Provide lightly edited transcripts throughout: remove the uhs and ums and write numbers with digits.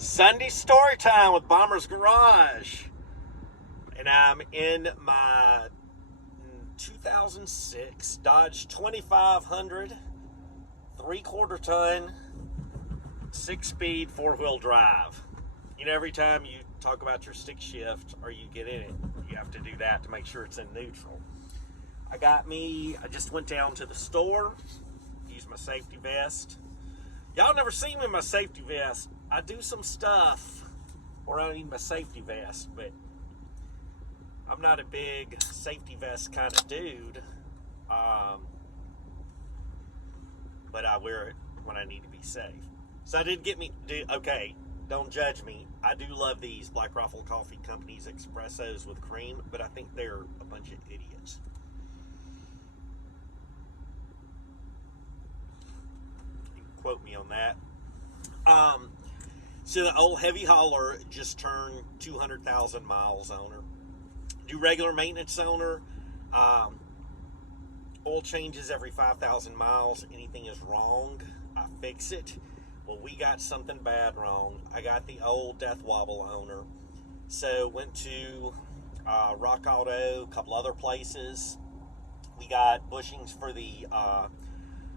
Sunday story time with Bomber's Garage. And I'm in my 2006 Dodge 2500 3/4 ton 6-speed 4-wheel drive. You know, every time you talk about your stick shift or you get in it, you have to do that to make sure it's in neutral. I just went down to the store, used my safety vest. Y'all never seen me in my safety vest. I do some stuff where I need my safety vest, but I'm not a big safety vest kind of dude. But I wear it when I need to be safe. So I did okay, don't judge me. I do love these Black Rifle Coffee Company's espressos with cream, but I think they're a bunch of idiots. You can quote me on that. So the old heavy hauler just turned 200,000 miles on her. Do regular maintenance on her. Oil changes every 5,000 miles. Anything is wrong, I fix it. Well, we got something bad wrong. I got the old death wobble on her. So went to Rock Auto, a couple other places. We got bushings for the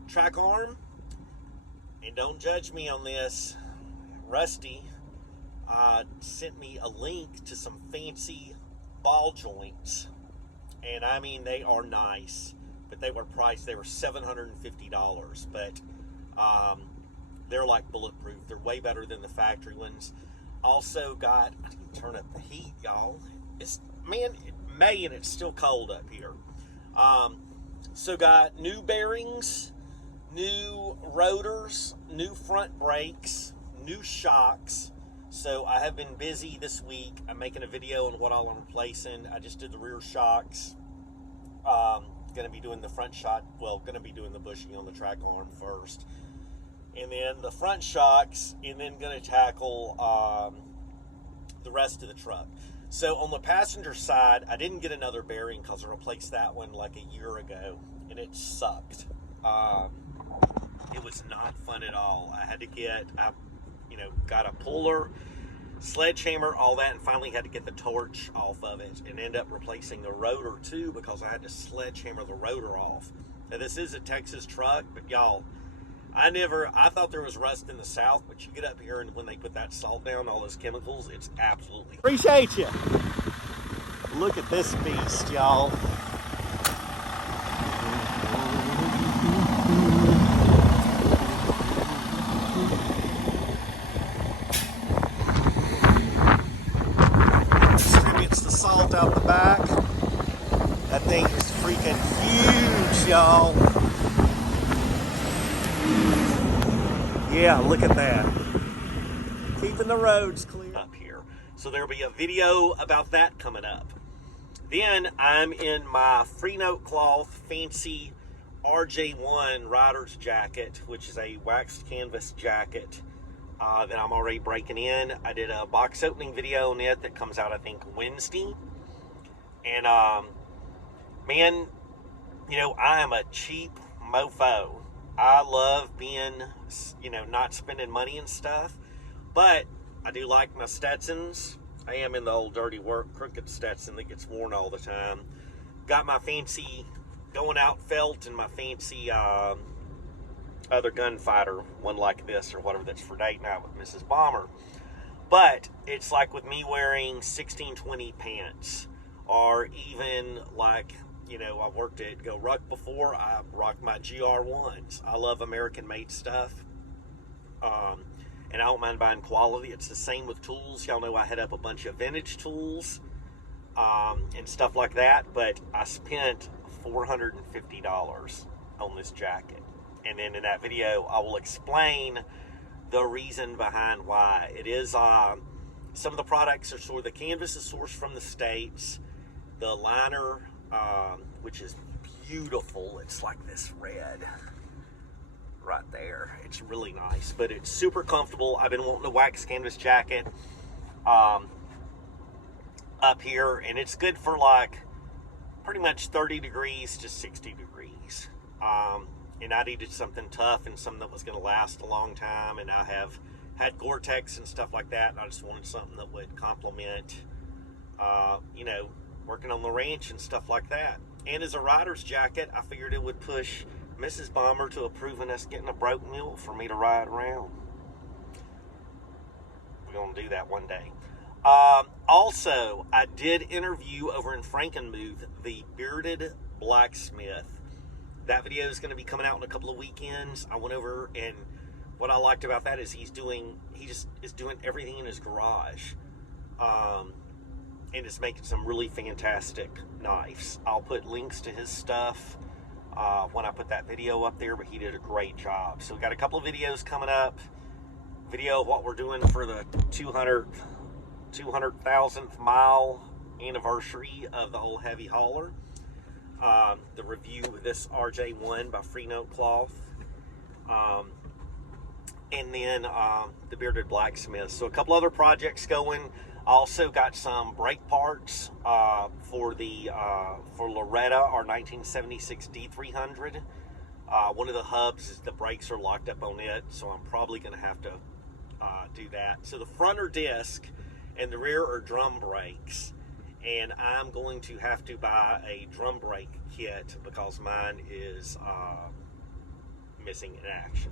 track arm. And don't judge me on this. Rusty sent me a link to some fancy ball joints, and I mean, they are nice, but they were priced. They were $750, but they're like bulletproof. They're way better than the factory ones. Also got, I can turn up the heat, y'all. It's May and it's still cold up here. So got new bearings, new rotors, new front brakes, new shocks. So I have been busy this week. I'm making a video on what all I'm replacing. I just did the rear shocks. Going to be doing the front shock. Well, going to be doing the bushing on the track arm first, and then the front shocks, and then going to tackle the rest of the truck. So on the passenger side, I didn't get another bearing because I replaced that one like a year ago, and it sucked. It was not fun at all. I had to got a puller, sledgehammer, all that, and finally had to get the torch off of it and end up replacing the rotor too, because I had to sledgehammer the rotor off. Now, this is a Texas truck, but y'all, I thought there was rust in the South, but you get up here and when they put that salt down, all those chemicals, it's absolutely... Appreciate you. Look at this beast, y'all. Salt out the back. That thing is freaking huge, y'all. Yeah, look at that. Keeping the roads clear up here. So there'll be a video about that coming up. Then I'm in my Free Note Cloth fancy RJ1 rider's jacket, which is a waxed canvas jacket. That I'm already breaking in. I did a box opening video on it that comes out, I think, Wednesday. And, man, I am a cheap mofo. I love being, not spending money and stuff. But I do like my Stetsons. I am in the old dirty work crooked Stetson that gets worn all the time. Got my fancy going out felt and my fancy, other gunfighter one like this or whatever that's for date night with Mrs. Bomber. But it's like with me wearing 1620 pants, or even like, I worked at Go Ruck before. I rocked my GR1s. I love American made stuff, and I don't mind buying quality. It's the same with tools. Y'all know I head up a bunch of vintage tools and stuff like that, but I spent $450 on this jacket. And then in that video, I will explain the reason behind why. It is, some of the products are the canvas is sourced from the States. The liner, which is beautiful. It's like this red right there. It's really nice, but it's super comfortable. I've been wanting a wax canvas jacket up here, and it's good for like pretty much 30 degrees to 60 degrees. And I needed something tough and something that was going to last a long time, and I have had Gore-Tex and stuff like that, and I just wanted something that would complement, you know, working on the ranch and stuff like that. And as a rider's jacket, I figured it would push Mrs. Bomber to approving us getting a broke mule for me to ride around. We're going to do that one day. Also, I did interview over in Frankenmuth the Bearded Blacksmith. That video is going to be coming out in a couple of weekends. I went over, and what I liked about that is he just is doing everything in his garage, and is making some really fantastic knives. I'll put links to his stuff when I put that video up there, but he did a great job. So we got a couple of videos coming up. Video of what we're doing for the 200,000th mile anniversary of the old heavy hauler. The review of this RJ1 by Freenote Cloth. And then the Bearded Blacksmith. So a couple other projects going. I also got some brake parts for Loretta, our 1976 D300. One of the hubs, the brakes are locked up on it, so I'm probably going to have to do that. So the front are disc and the rear are drum brakes, and I'm going to have to buy a drum brake kit because mine is missing in action.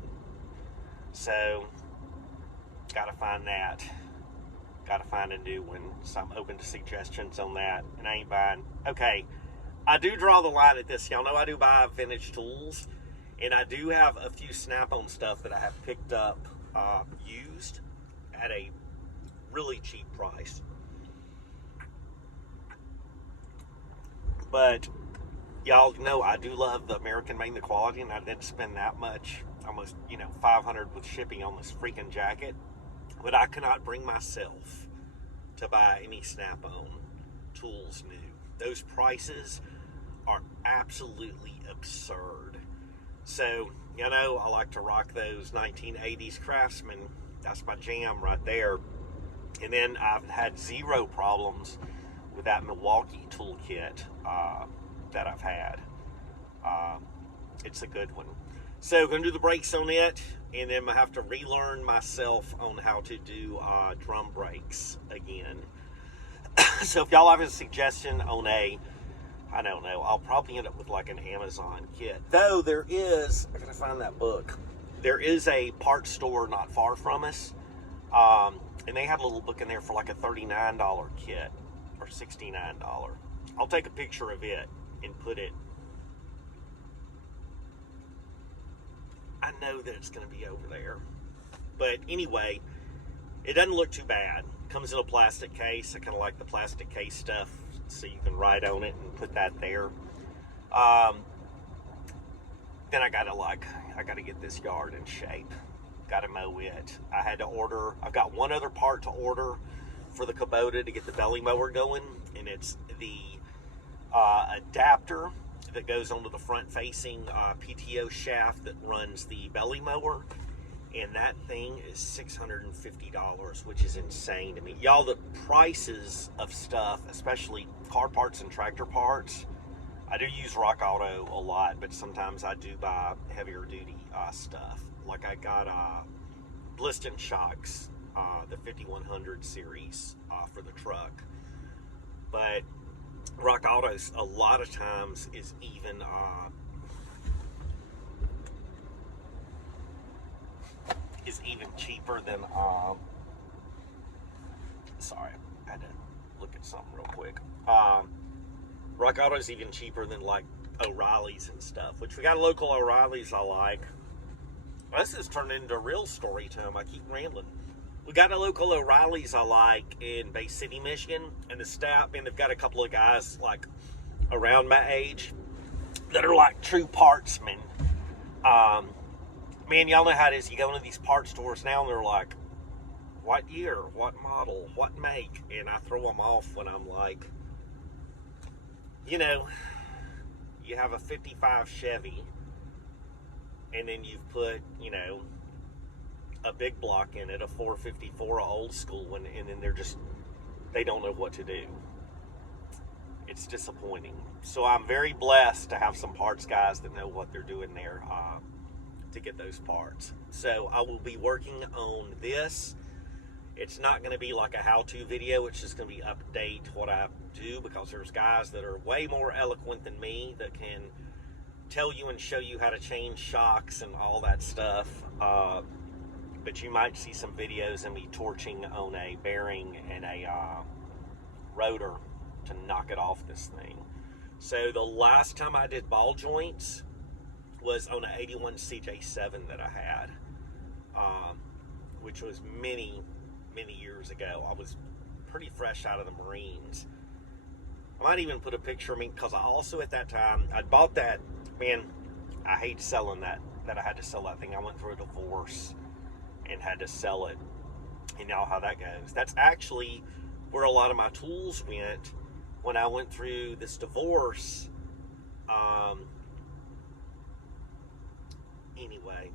So gotta find that. Gotta find a new one. So I'm open to suggestions on that, and I ain't buying. Okay, I do draw the line at this. Y'all know I do buy vintage tools, and I do have a few Snap-on stuff that I have picked up used at a really cheap price. But y'all know I do love the American made, the quality, and I didn't spend that much, almost, you know, $500 with shipping on this freaking jacket. But I cannot bring myself to buy any Snap-on tools new. Those prices are absolutely absurd. So, you know, I like to rock those 1980s Craftsman. That's my jam right there. And then I've had zero problems with that Milwaukee toolkit that I've had. It's a good one. So, going to do the brakes on it, and then I have to relearn myself on how to do drum brakes again. So, if y'all have a suggestion on I don't know, I'll probably end up with like an Amazon kit. Though there is, I gotta find that book. There is a parts store not far from us, and they had a little book in there for like a $39 kit or $69. I'll take a picture of it and put it. I know that it's going to be over there. But anyway, it doesn't look too bad. Comes in a plastic case. I kind of like the plastic case stuff, so you can write on it and put that there. Then I gotta get this yard in shape. Gotta mow it. I had to order, I've got one other part to order for the Kubota to get the belly mower going, and it's the adapter that goes onto the front facing PTO shaft that runs the belly mower, and that thing is $650, which is insane to me. Y'all, the prices of stuff, especially car parts and tractor parts, I do use Rock Auto a lot, but sometimes I do buy heavier duty stuff. Like I got Bliston shocks, the 5100 series for the truck, but Rock Autos a lot of times is even cheaper than sorry, I had to look at something real quick. Rock Auto is even cheaper than like O'Reilly's and stuff, which we got a local O'Reilly's I like. This has turned into a real story time. I keep rambling. We got a local O'Reilly's I like in Bay City, Michigan, and the staff, and they've got a couple of guys like around my age that are like true partsmen. Man, y'all know how it is. You go into these parts stores now, and they're like, what year, what model, what make? And I throw them off when I'm like, you know, you have a 55 Chevy, and then you've put, you know, a big block in it, a 454, old school one, and then they don't know what to do. It's disappointing. So I'm very blessed to have some parts guys that know what they're doing there. to get those parts. So I will be working on this. It's not going to be like a how-to video. It's just going to be update what I do, because there's guys that are way more eloquent than me that can tell you and show you how to change shocks and all that stuff. But you might see some videos of me torching on a bearing and a rotor to knock it off this thing. So the last time I did ball joints was on an 81 CJ7 that I had, which was many years ago. I was pretty fresh out of the Marines. I might even put a picture of me, because I also at that time, I bought that, man, I hate selling that I had to sell that thing. I went through a divorce and had to sell it. You know how that goes. That's actually where a lot of my tools went when I went through this divorce. Anyway,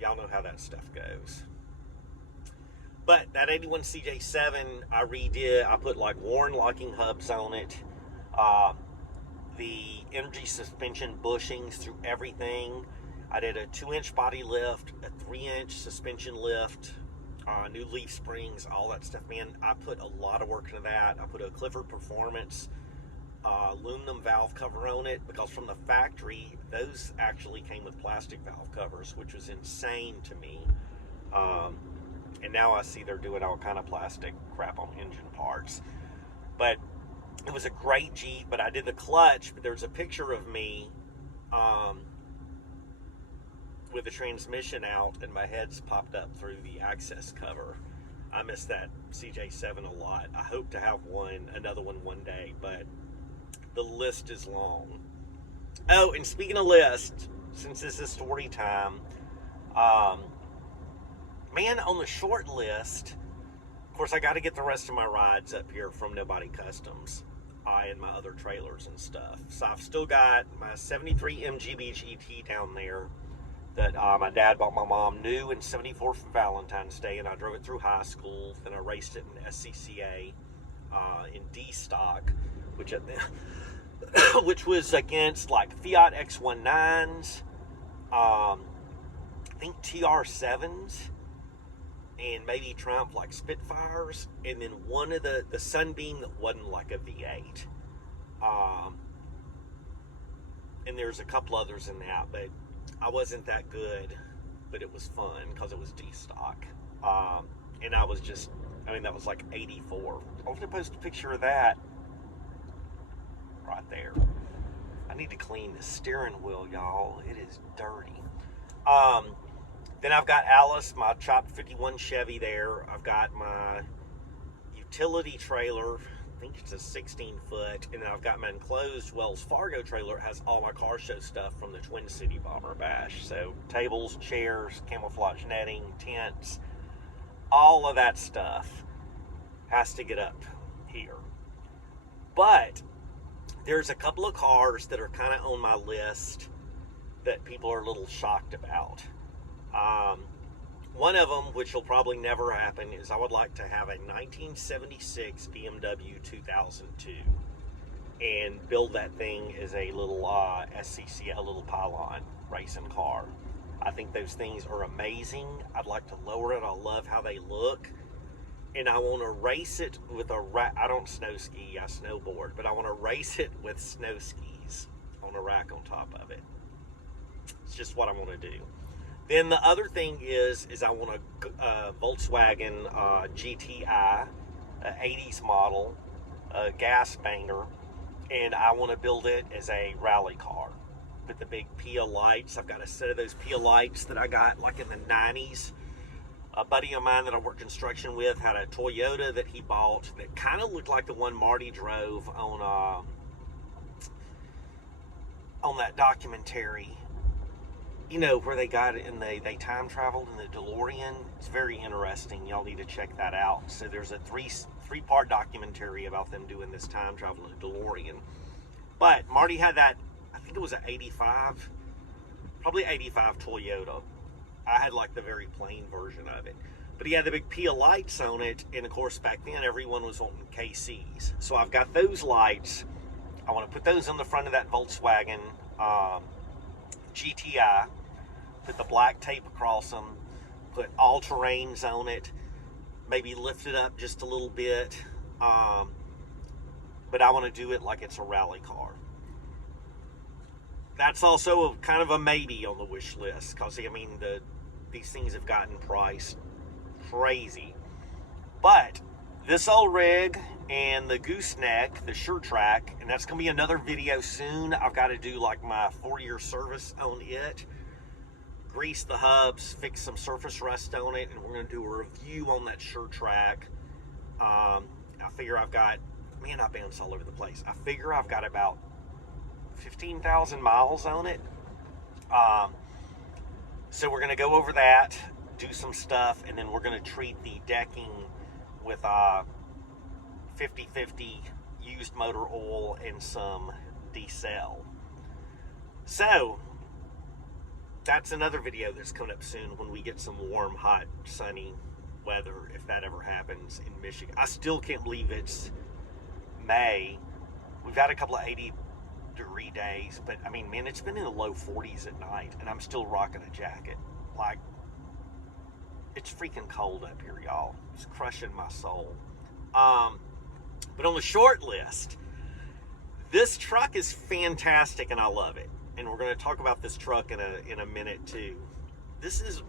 y'all know how that stuff goes. But that 81 CJ7 I redid. I put like Warren locking hubs on it. The energy suspension bushings through everything. I did a 2-inch body lift, a 3-inch suspension lift, new leaf springs, all that stuff. Man, I put a lot of work into that. I put a Clifford Performance aluminum valve cover on it, because from the factory, those actually came with plastic valve covers, which was insane to me. And now I see they're doing all kind of plastic crap on engine parts. But it was a great Jeep. But I did the clutch, but there's a picture of me with the transmission out, and my head's popped up through the access cover. I miss that CJ7 a lot. I hope to have another one day, but the list is long. Oh, and speaking of list, since this is story time, man, on the short list, of course, I got to get the rest of my rides up here from Nobody Customs, and my other trailers and stuff. So I've still got my 73 MGB GT down there that my dad bought my mom new in 74 for Valentine's Day, and I drove it through high school. Then I raced it in SCCA in D stock, which was against like Fiat X19s, I think TR7s, and maybe Triumph like Spitfires, and then one of the Sunbeam that wasn't like a V8. And there's a couple others in that, but I wasn't that good, but it was fun because it was D-stock. And I was just, that was like 84. I was going to post a picture of that right there. I need to clean the steering wheel, y'all. It is dirty. Then I've got Alice, my chopped 51 Chevy there. I've got my utility trailer. I think it's a 16-foot. And then I've got my enclosed Wells Fargo trailer. It has all my car show stuff from the Twin City Bomber Bash. So tables, chairs, camouflage netting, tents, all of that stuff has to get up here. But there's a couple of cars that are kind of on my list that people are a little shocked about. One of them, which will probably never happen, is I would like to have a 1976 BMW 2002 and build that thing as a little SCC, a little pylon racing car. I think those things are amazing. I'd like to lower it. I love how they look. And I want to race it with I don't snow ski, I snowboard, but I want to race it with snow skis on a rack on top of it. It's just what I want to do. Then the other thing is I want a Volkswagen GTI, 80s model, gas banger, and I want to build it as a rally car with the big Pia lights. I've got a set of those Pia lights that I got like in the 90s. A buddy of mine that I worked construction with had a Toyota that he bought that kind of looked like the one Marty drove on that documentary. You know, where they got it and they time traveled in the DeLorean. It's very interesting. Y'all need to check that out. So there's a three-part documentary about them doing this time travel in a DeLorean. But Marty had that, I think it was an 85, probably 85 Toyota. I had like the very plain version of it. But he had the big Pia lights on it. And of course, back then, everyone was wanting KCs. So I've got those lights. I want to put those on the front of that Volkswagen GTI. put the black tape across them, put all-terrains on it, maybe lift it up just a little bit, but I want to do it like it's a rally car. That's also kind of a maybe on the wish list, because I mean these things have gotten priced crazy. But this old rig and the gooseneck, the SureTrack, and that's going to be another video soon. I've got to do like my 4-year service on it, grease the hubs, fix some surface rust on it, and we're going to do a review on that SureTrack. I figure I've got, man, I bounce all over the place. I figure I've got about 15,000 miles on it. So we're going to go over that, do some stuff, and then we're going to treat the decking with 50/50 used motor oil and some decel. So that's another video that's coming up soon when we get some warm, hot, sunny weather, if that ever happens in Michigan. I still can't believe it's May. We've had a couple of 80-degree days, but I mean, man, it's been in the low 40s at night, and I'm still rocking a jacket. Like, it's freaking cold up here, y'all. It's crushing my soul. But on the short list, this truck is fantastic, and I love it. And we're going to talk about this truck in a minute too. This is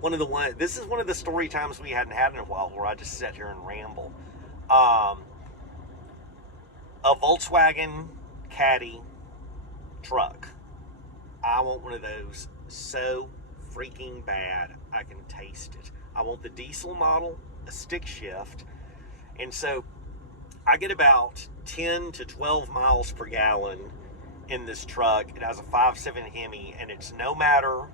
one of the story times we hadn't had in a while, where I just sit here and ramble. A Volkswagen Caddy truck. I want one of those so freaking bad I can taste it. I want the diesel model, a stick shift, and so I get about 10 to 12 miles per gallon in this truck. It has a 5.7 Hemi, and it's no matter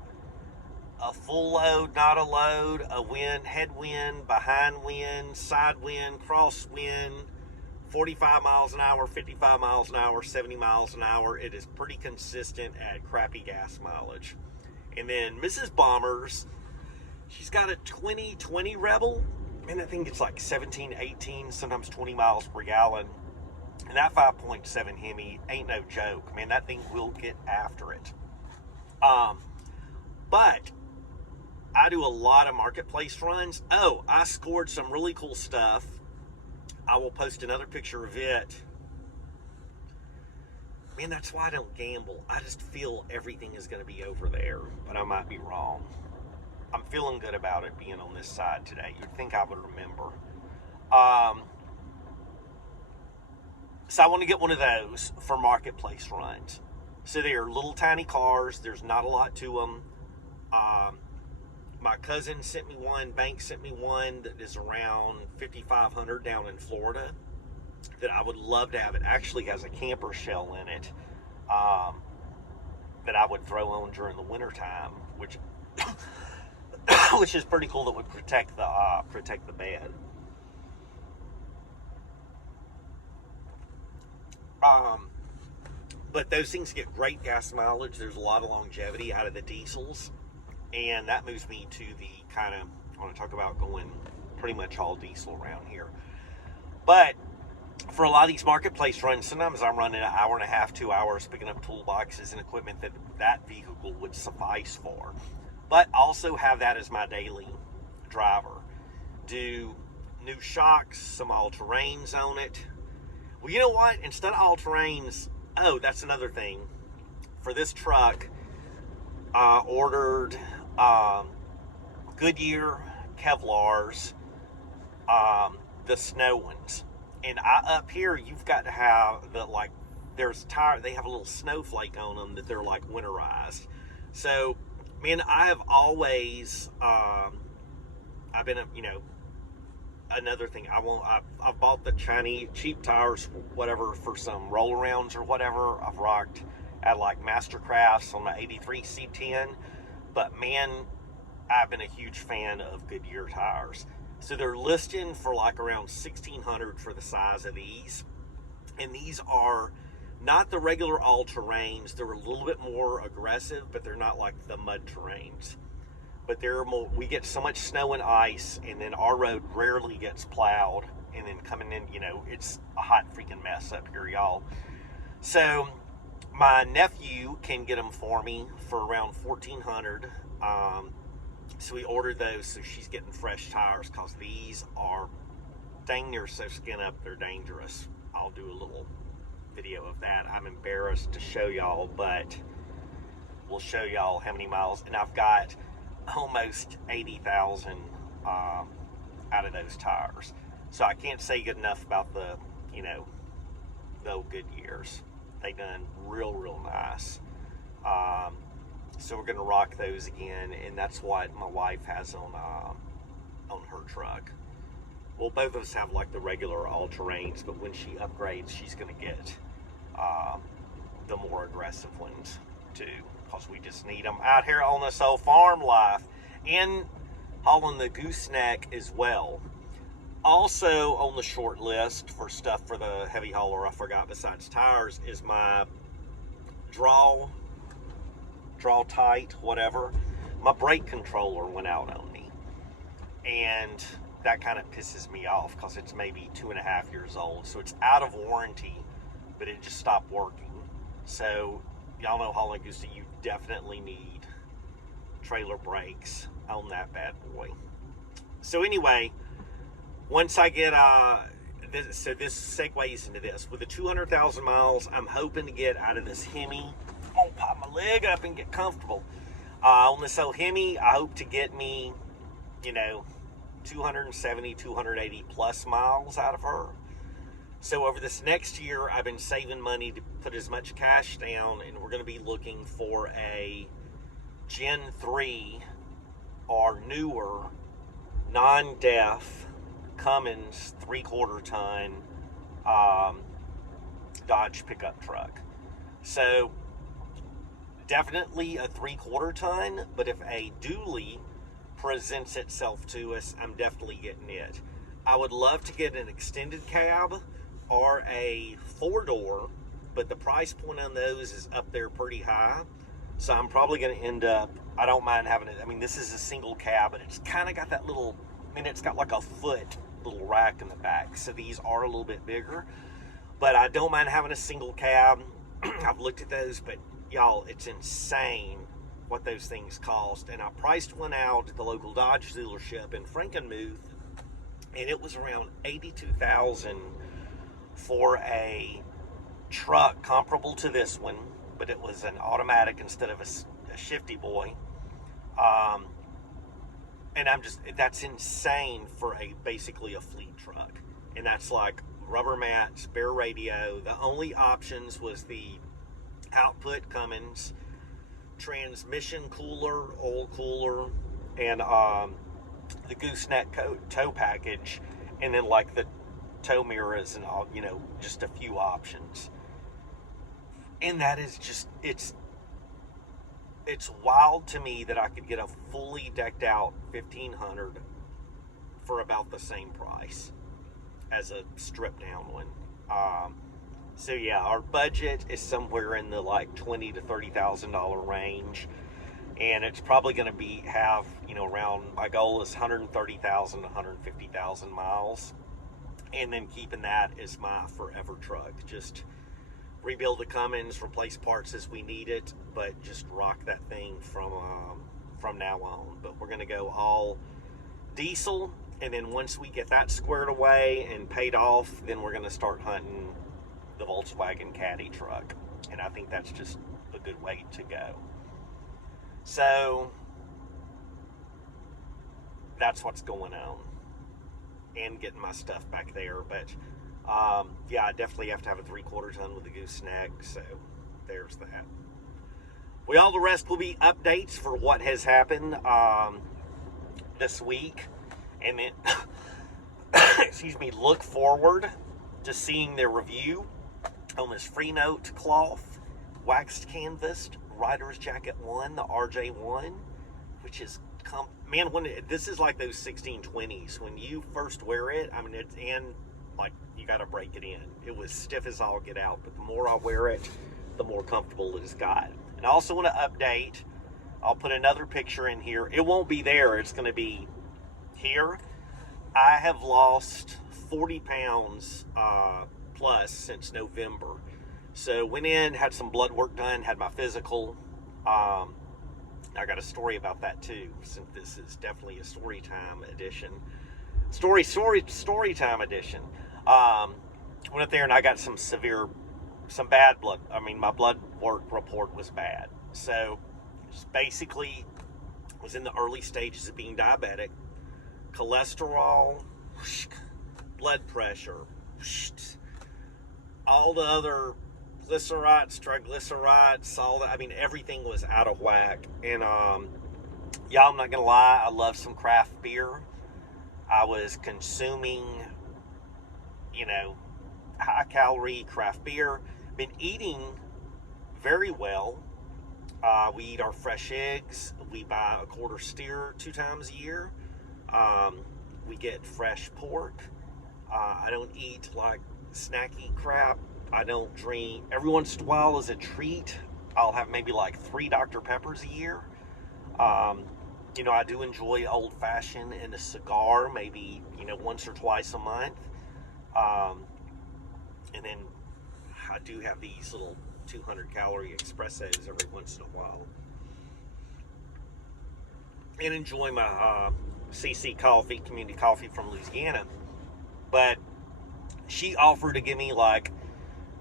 a full load, not a load, a wind, headwind, behind wind, side wind, crosswind, 45 miles an hour, 55 miles an hour, 70 miles an hour. It is pretty consistent at crappy gas mileage. And then Mrs. Bombers, she's got a 2020 Rebel. Man, I think it's like 17, 18, sometimes 20 miles per gallon. And that 5.7 Hemi ain't no joke. Man, that thing will get after it. But I do a lot of marketplace runs. Oh, I scored some really cool stuff. I will post another picture of it. Man, that's why I don't gamble. I just feel everything is going to be over there, but I might be wrong. I'm feeling good about it being on this side today. You'd think I would remember. So I want to get one of those for marketplace runs. So they are little tiny cars. There's not a lot to them. My cousin sent me one. Bank sent me one that is around $5,500 down in Florida that I would love to have. It actually has a camper shell in it that I would throw on during the wintertime, which which is pretty cool. That would protect the bed. But those things get great gas mileage. There's a lot of longevity out of the diesels, and that moves me to the kind of, I want to talk about going pretty much all diesel around here. But for a lot of these marketplace runs, sometimes I'm running an hour and a half, 2 hours picking up toolboxes and equipment that vehicle would suffice for. But also have that as my daily driver. Do new shocks, some all-terrains on it. Well, you know what? Instead of all-terrains, oh, that's another thing. For this truck, I ordered Goodyear Kevlars, the snow ones. And up here, you've got to have the, like, there's tire, they have a little snowflake on them that they're like winterized. So, man, I have always, I've been, another thing, I've bought the Chinese cheap tires, whatever, for some roll arounds or whatever. I've rocked at like Mastercrafts on the 83 C10, but man, I've been a huge fan of Goodyear tires. So they're listing for like around $1,600 for the size of these, and these are not the regular all-terrains. They're a little bit more aggressive, but they're not like the mud terrains. But they're more, we get so much snow and ice, and then our road rarely gets plowed, and then coming in, it's a hot freaking mess up here, y'all. So my nephew can get them for me for around $1,400. So we ordered those, so she's getting fresh tires, because these are dang near so skin up, they're dangerous. I'll do a little video of that. I'm embarrassed to show y'all, but we'll show y'all how many miles. And I've got almost 80,000 out of those tires. So I can't say good enough about the old Goodyears. They done real nice. So we're gonna rock those again, and that's what my wife has on her truck. Well, both of us have like the regular all-terrains, but when she upgrades, she's gonna get the more aggressive ones too, because we just need them out here on this old farm life, and hauling the gooseneck as well. Also on the short list for stuff for the heavy hauler, I forgot besides tires, is my draw tight, whatever. My brake controller went out on me, and that kind of pisses me off because it's maybe 2.5 years old, so it's out of warranty, but it just stopped working. So y'all know hauling goose, you definitely need trailer brakes on that bad boy. So anyway, once I get this segues into this. With the 200,000 miles, I'm hoping to get out of this Hemi. I'm gonna pop my leg up and get comfortable. On this old Hemi, I hope to get me, 270, 280 plus miles out of her. So over this next year, I've been saving money to put as much cash down, and we're going to be looking for a Gen 3 or newer, non-def Cummins 3/4 ton Dodge pickup truck. So definitely a 3/4 ton, but if a dually presents itself to us, I'm definitely getting it. I would love to get an extended cab or a 4-door, but the price point on those is up there pretty high. So I'm probably going to end up, I don't mind having it. I mean, this is a single cab, but it's kind of got that little, it's got like a foot little rack in the back. So these are a little bit bigger, but I don't mind having a single cab. I've looked at those, but y'all, it's insane what those things cost. And I priced one out at the local Dodge dealership in Frankenmuth, and it was around $82,000 for a truck comparable to this one, but it was an automatic instead of a shifty boy. And that's insane for basically a fleet truck. And that's like rubber mats, bare radio. The only options was the output Cummins, transmission cooler, oil cooler, and the gooseneck tow package, and then like the tow mirrors and all, just a few options. And that is just, it's wild to me that I could get a fully decked out 1500 for about the same price as a stripped down one. So yeah, our budget is somewhere in the like $20,000 to $30,000 range, and it's probably going to have around, my goal is 130,000 to 150,000 miles, and then keeping that as my forever truck. Just rebuild the Cummins, replace parts as we need it, but just rock that thing from now on. But we're going to go all diesel, and then once we get that squared away and paid off, then we're going to start hunting the Volkswagen Caddy truck, and I think that's just a good way to go. So that's what's going on, and getting my stuff back there. But yeah, I definitely have to have a 3/4 ton with the gooseneck, so there's that. All the rest will be updates for what has happened this week, and then excuse me, look forward to seeing their review on this Freenote cloth waxed canvas Rider's Jacket 1, the RJ1, which is, man, this is like those 1620s. When you first wear it, it's in, like, you got to break it in. It was stiff as all get out, but the more I wear it, the more comfortable it has got. And I also want to update, I'll put another picture in here. It won't be there, it's going to be here. I have lost 40 pounds plus since November. So went in, had some blood work done, had my physical. I I got a story about that too, since this is definitely a story time edition. Story time edition. Went up there and I got some bad blood. I mean, my blood work report was bad. So, just basically, was in the early stages of being diabetic. Cholesterol, blood pressure, all the other glycerides, triglycerides, all that. I mean, everything was out of whack. And y'all, I'm not gonna lie, I love some craft beer. I was consuming, high calorie craft beer. Been eating very well. We eat our fresh eggs. We buy a quarter steer 2 times a year. We get fresh pork. I don't eat like snacky crap. I don't drink. Every once in a while, as a treat, I'll have maybe like 3 Dr. Peppers a year. I do enjoy old fashioned and a cigar, maybe, once or twice a month. And then I do have these little 200 calorie espressos every once in a while. And enjoy my CC coffee, community coffee from Louisiana. But she offered to give me like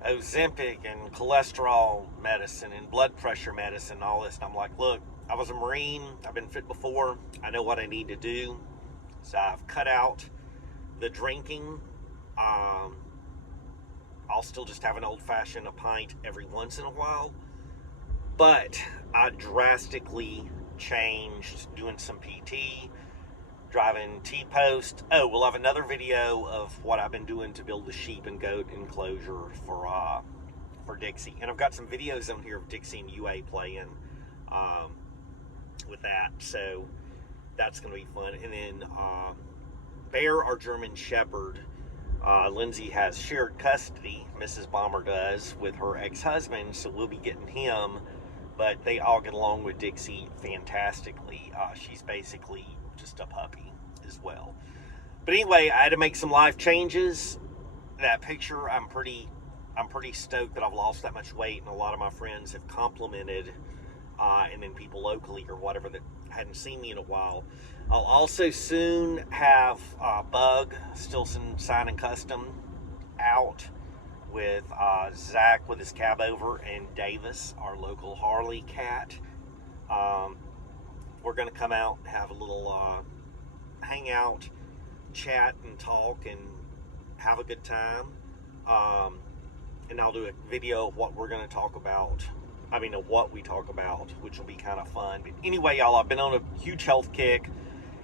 Ozempic and cholesterol medicine and blood pressure medicine and all this. And I'm like, look, I was a Marine. I've been fit before. I know what I need to do. So I've cut out the drinking. I'll still just have an old-fashioned, a pint every once in a while. But I drastically changed doing some PT, driving T-post. Oh, we'll have another video of what I've been doing to build the sheep and goat enclosure for Dixie. And I've got some videos on here of Dixie and UA playing with that. So that's going to be fun. And then Bear, our German Shepherd, Lindsay has shared custody, Mrs. Bomber does, with her ex-husband, so we'll be getting him, but they all get along with Dixie fantastically. She's basically just a puppy as well. But anyway, I had to make some life changes. That picture, I'm pretty stoked that I've lost that much weight, and a lot of my friends have complimented, and then people locally or whatever that hadn't seen me in a while. I'll also soon have Bug, Stilson Sign and Custom, out with Zach with his cab over and Davis, our local Harley cat. We're going to come out and have a little hangout, chat and talk and have a good time. And I'll do a video of what we're going to talk about. Of what we talk about, which will be kind of fun. But anyway, y'all, I've been on a huge health kick.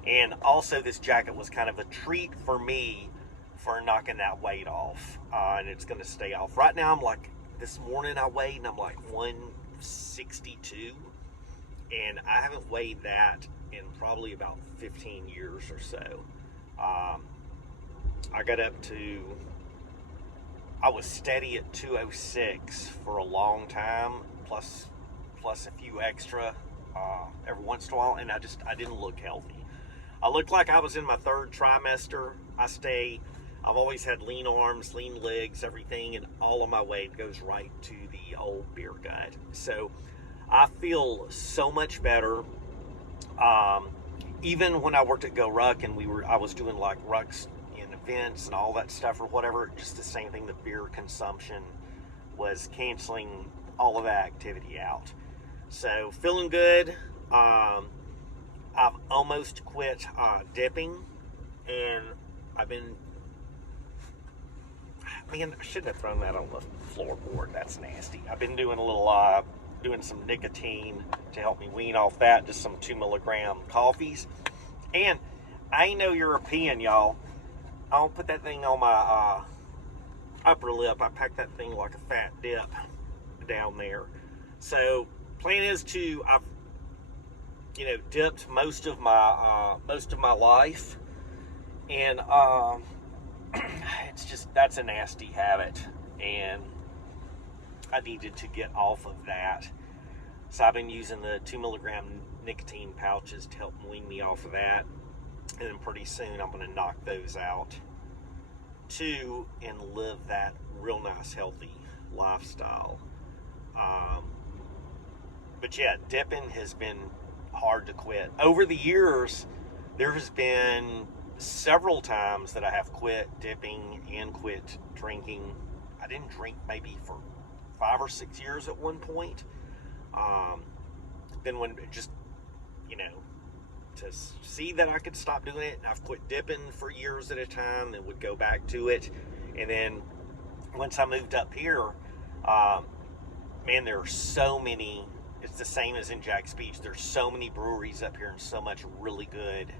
And also, this jacket was kind of a treat for me for knocking that weight off. And it's going to stay off. Right now, I'm like, this morning I weighed and I'm like 162. And I haven't weighed that in probably about 15 years or so. I got up to, I was steady at 206 for a long time, plus a few extra every once in a while. And I didn't look healthy. I look like I was in my 3rd trimester. I've always had lean arms, lean legs, everything, and all of my weight goes right to the old beer gut. So I feel so much better. Even when I worked at Go Ruck and I was doing like rucks in events and all that stuff or whatever, just the same thing, the beer consumption was canceling all of that activity out. So feeling good. I've almost quit dipping, and I shouldn't have thrown that on the floorboard. That's nasty. I've been doing a little, doing some nicotine to help me wean off that, just some 2 milligram coffees. And I ain't no European, y'all. I don't put that thing on my upper lip. I pack that thing like a fat dip down there. So plan is to, I've dipped most of my life, and it's just, that's a nasty habit, and I needed to get off of that. So I've been using the 2 milligram nicotine pouches to help wean me off of that, and then pretty soon I'm going to knock those out too and live that real nice healthy lifestyle. But yeah, dipping has been hard to quit. Over the years, there has been several times that I have quit dipping and quit drinking. I didn't drink maybe for 5 or 6 years at one point. Then when it just, to see that I could stop doing it, I've quit dipping for years at a time, then would go back to it. And then once I moved up here, man, there are so many. It's the same as in Jack's Beach. There's so many breweries up here and so much really good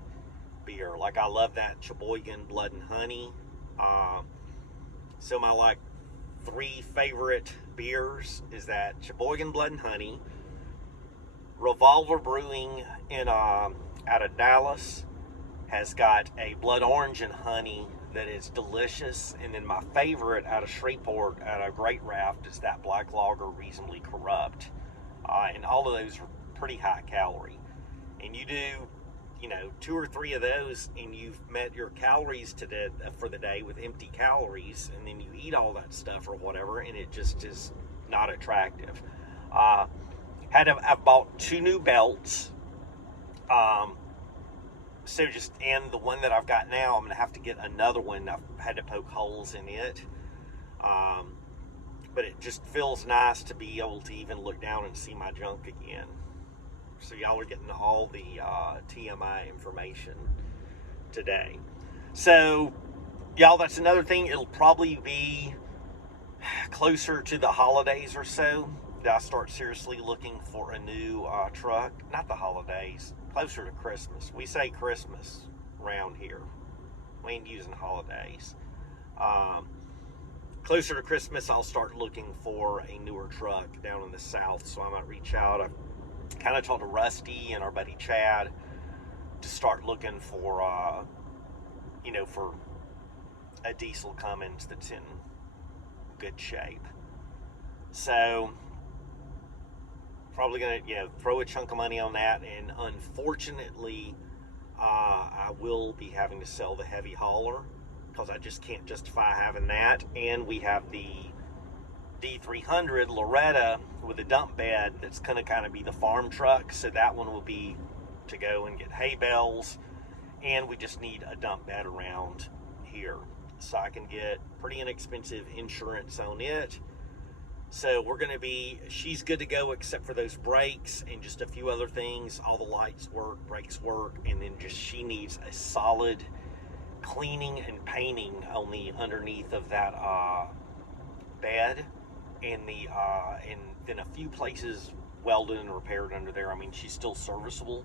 beer. Like, I love that Sheboygan Blood and Honey. So my 3 favorite beers is that Sheboygan Blood and Honey, Revolver Brewing in out of Dallas has got a Blood Orange and Honey that is delicious, and then my favorite out of Shreveport, out of Great Raft, is that Black Lager Reasonably Corrupt, and all of those are pretty high calorie. And you do 2 or 3 of those, and you've met your calories for the day with empty calories, and then you eat all that stuff or whatever, and it just is not attractive. I've bought 2 new belts. And the one that I've got now, I'm going to have to get another one. I've had to poke holes in it. But it just feels nice to be able to even look down and see my junk again. So y'all are getting all the TMI information today. So, y'all, that's another thing. It'll probably be closer to the holidays or so that I start seriously looking for a new truck. Not the holidays, closer to Christmas. We say Christmas around here. We ain't using holidays. Closer to Christmas, I'll start looking for a newer truck down in the south, so I might reach out. I've kind of talked to Rusty and our buddy Chad to start looking for, for a diesel Cummins that's in good shape. So, probably going to, throw a chunk of money on that, and unfortunately, I will be having to sell the heavy hauler, because I just can't justify having that. And we have the D300 Loretta with a dump bed that's going to kind of be the farm truck, so that one will be to go and get hay bales, and we just need a dump bed around here, so I can get pretty inexpensive insurance on it. So she's good to go except for those brakes and just a few other things. All the lights work, brakes work, and then she needs a solid cleaning and painting on the underneath of that bed, and then a few places welded and repaired under there. I mean, she's still serviceable,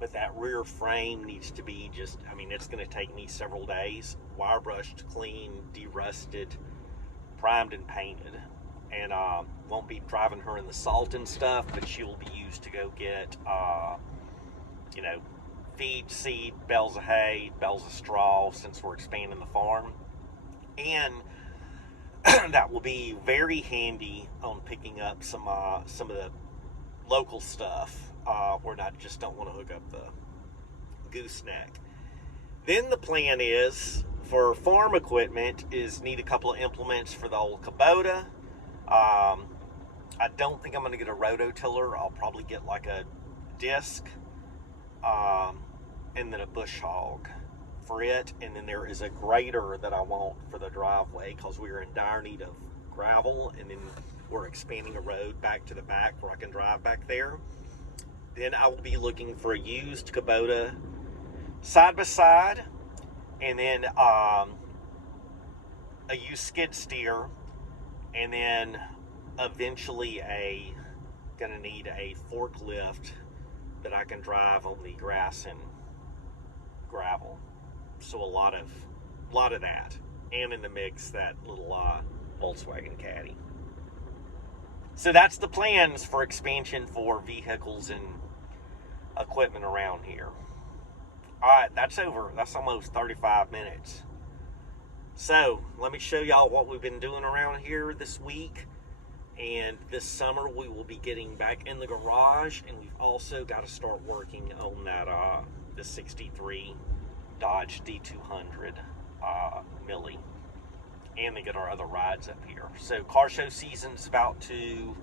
but that rear frame needs to be it's going to take me several days. Wire brushed, clean, de-rusted, primed and painted. And won't be driving her in the salt and stuff, but she will be used to go get feed, seed, bales of hay, bales of straw, since we're expanding the farm. And that will be very handy on picking up some of the local stuff where I just don't want to hook up the gooseneck. Then the plan is, for farm equipment, is need a couple of implements for the old Kubota. I don't think I'm going to get a rototiller. I'll probably get like a disc, and then a bush hog for it. And then there is a grader that I want for the driveway, because we are in dire need of gravel, and then we're expanding a road back to the back where I can drive back there. Then I will be looking for a used Kubota side-by-side, and then a used skid steer, and then eventually gonna need a forklift that I can drive on the grass and gravel. So a lot of that, and in the mix, that little Volkswagen Caddy. So that's the plans for expansion for vehicles and equipment around here. All right, that's almost 35 minutes. So let me show y'all what we've been doing around here this week. And this summer we will be getting back in the garage, and we've also got to start working on that the 63 Dodge D200 Millie, and to get our other rides up here. So car show season's about to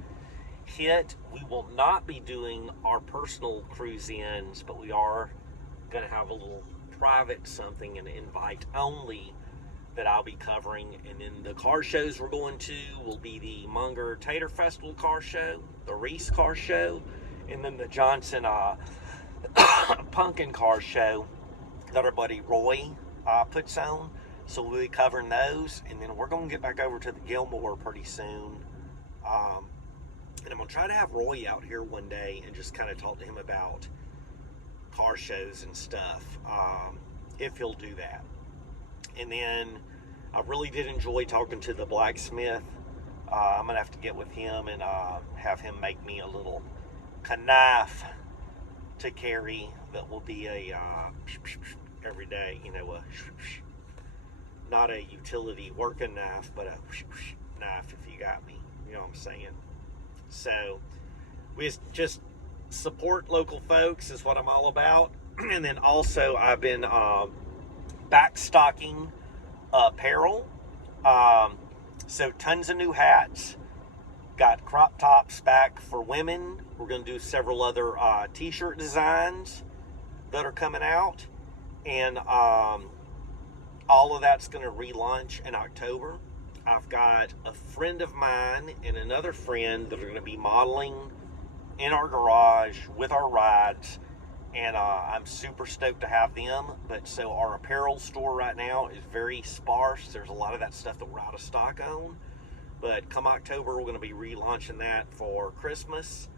hit. We will not be doing our personal cruise ins, but we are going to have a little private something, an invite only, that I'll be covering. And then the car shows we're going to will be the Munger Tater Festival car show, the Reese car show, and then the Johnson Pumpkin car show that our buddy Roy puts on. So we'll be covering those, and then we're going to get back over to the Gilmore pretty soon. And I'm going to try to have Roy out here one day and just kind of talk to him about car shows and stuff, if he'll do that. And then I really did enjoy talking to the blacksmith. I'm going to have to get with him and have him make me a little knife to carry that will be a every day, you know, not a utility working knife, but a knife, if you got me. You know what I'm saying? So we just support local folks is what I'm all about. And then also I've been backstocking apparel. So tons of new hats. Got crop tops back for women. We're going to do several other t-shirt designs that are coming out. And all of that's going to relaunch in October. I've got a friend of mine and another friend that are going to be modeling in our garage with our rides, and I'm super stoked to have them. But so our apparel store right now is very sparse. There's a lot of that stuff that we're out of stock on, but come October we're going to be relaunching that for Christmas,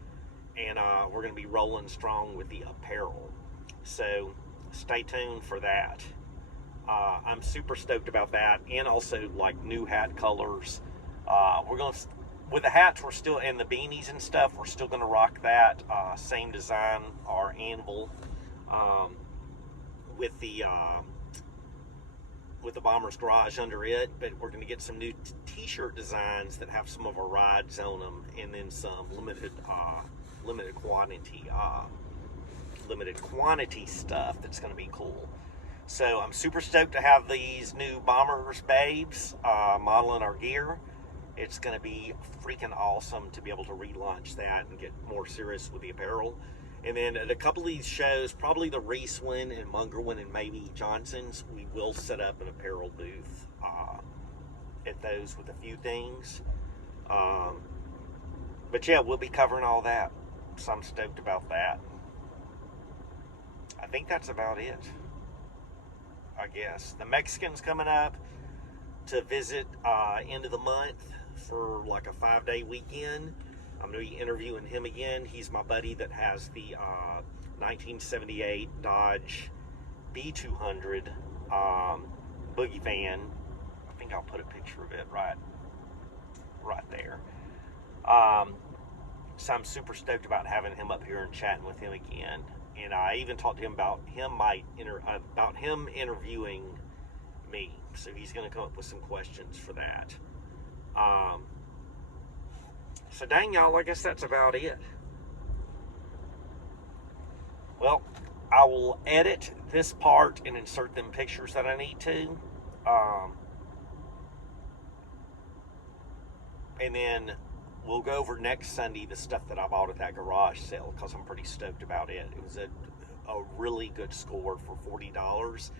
and we're going to be rolling strong with the apparel, so stay tuned for that. I'm super stoked about that, and also like new hat colors. We're going to, with the hats, we're still, and the beanies and stuff, we're still going to rock that same design, our anvil, with the Bomber's Garage under it. But we're going to get some new t-shirt designs that have some of our rides on them, and then some limited quantity stuff that's going to be cool. So I'm super stoked to have these new Bombers babes modeling our gear. It's going to be freaking awesome to be able to relaunch that and get more serious with the apparel. And then at a couple of these shows, probably the Reese one and Munger one and maybe Johnson's, we will set up an apparel booth at those with a few things. But yeah, we'll be covering all that. So I'm stoked about that. I think that's about it, I guess. The Mexican's coming up to visit end of the month for like a 5-day weekend. I'm going to be interviewing him again. He's my buddy that has the 1978 Dodge B200 boogie van. I think I'll put a picture of it right there. So I'm super stoked about having him up here and chatting with him again. And I even talked to him about him interviewing me. So he's going to come up with some questions for that. So dang, y'all, I guess that's about it. Well, I will edit this part and insert them pictures that I need to. And then we'll go over next Sunday the stuff that I bought at that garage sale, because I'm pretty stoked about it. It was a really good score for $40.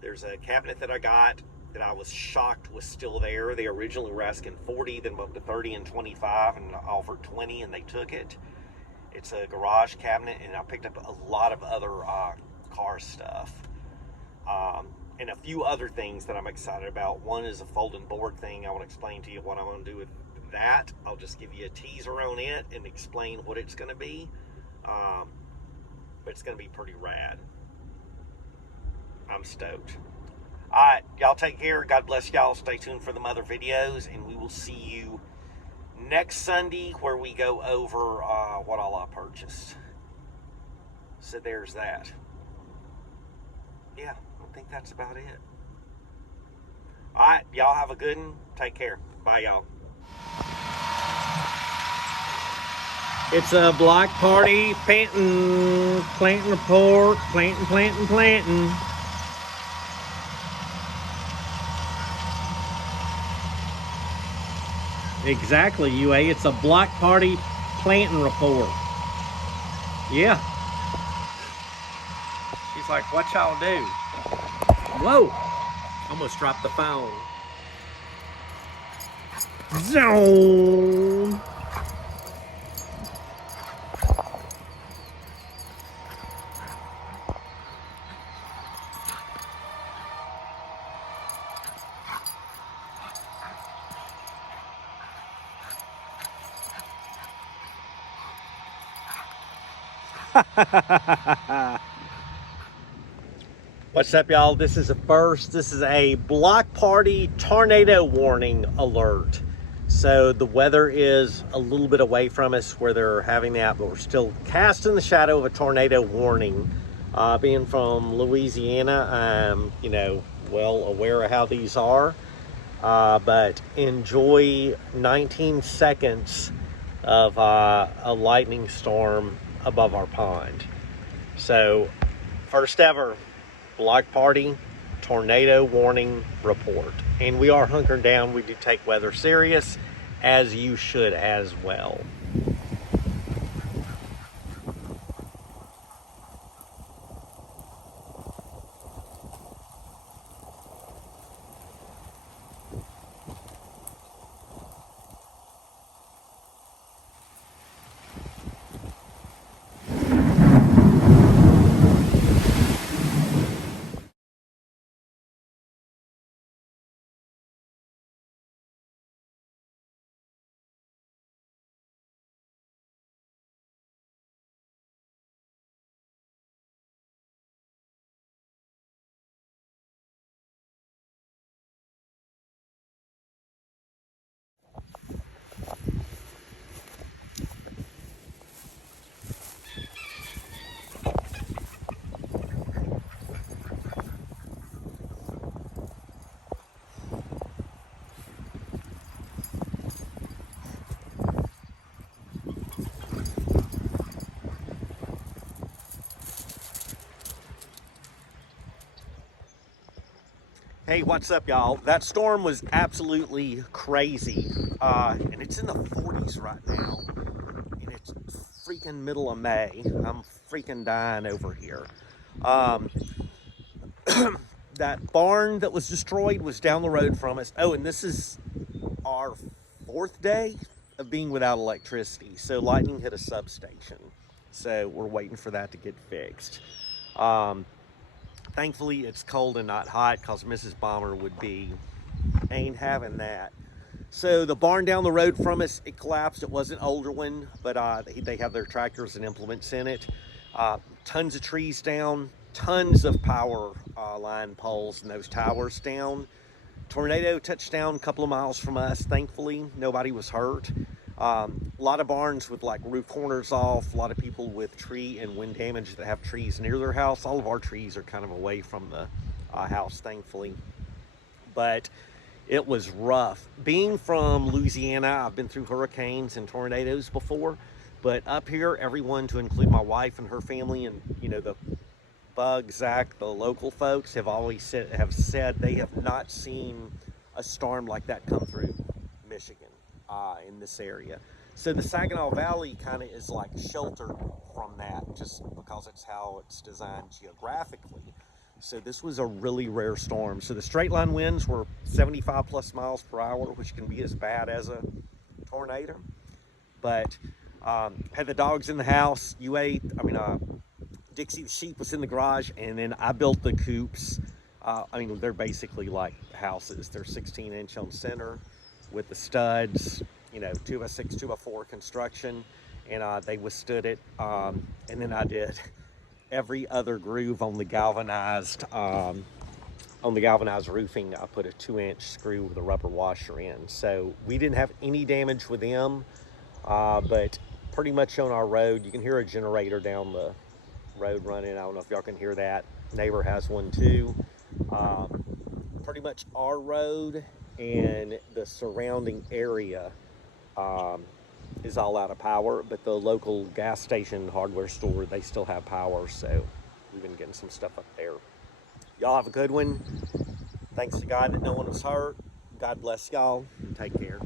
There's a cabinet that I got that I was shocked was still there. They originally were asking $40, then up to $30 and $25, and I offered $20, and they took it. It's a garage cabinet, and I picked up a lot of other car stuff. And a few other things that I'm excited about. One is a folding board thing. I want to explain to you what I'm going to do with that. I'll just give you a teaser on it and explain what it's going to be. But it's going to be pretty rad. I'm stoked. Alright, y'all take care. God bless y'all. Stay tuned for the other videos, and we will see you next Sunday where we go over what all I purchased. So there's that. Yeah, I think that's about it. Alright, y'all have a good one. Take care. Bye, y'all. It's a block party, planting the pork, planting. Exactly, UA. It's a block party, planting report. Yeah. She's like, what y'all do? Whoa. Almost dropped the phone. Zone. What's up, y'all? This is a block party tornado warning alert. So the weather is a little bit away from us where they're having that, but we're still cast in the shadow of a tornado warning. Being from Louisiana, I'm, well aware of how these are. But enjoy 19 seconds of a lightning storm above our pond. So, first ever block party tornado warning report. And we are hunkering down. We do take weather serious, as you should as well. Hey, what's up, y'all? That storm was absolutely crazy, and it's in the 40s right now, and it's freaking middle of May. I'm freaking dying over here. That barn that was destroyed was down the road from us. Oh, and this is our 4th day of being without electricity. So lightning hit a substation, so we're waiting for that to get fixed. Thankfully, it's cold and not hot, because Mrs. Bomber ain't having that. So the barn down the road from us, it collapsed. It was an older one, but they have their tractors and implements in it. Tons of trees down, tons of power line poles and those towers down. Tornado touched down a couple of miles from us. Thankfully, nobody was hurt. A lot of barns with like roof corners off, a lot of people with tree and wind damage that have trees near their house. All of our trees are kind of away from the house, thankfully. But it was rough. Being from Louisiana, I've been through hurricanes and tornadoes before, but up here, everyone, to include my wife and her family, and the Bug, Zach, the local folks have said they have not seen a storm like that come through Michigan in this area. So the Saginaw Valley kind of is like sheltered from that, just because it's how it's designed geographically. So this was a really rare storm. So the straight line winds were 75 plus miles per hour, which can be as bad as a tornado. But had the dogs in the house. Dixie the sheep was in the garage, and then I built the coops. They're basically like houses. They're 16-inch on center with the studs, 2x6, 2x4 construction, and they withstood it. And then I did every other groove on the galvanized roofing. I put a 2-inch screw with a rubber washer in. So we didn't have any damage with them, but pretty much on our road, you can hear a generator down the road running. I don't know if y'all can hear that. Neighbor has one too. Pretty much our road and the surrounding area is all out of power, but the local gas station hardware store, they still have power, so we've been getting some stuff up there. Y'all have a good one. Thanks to God that no one was hurt. God bless y'all, and take care.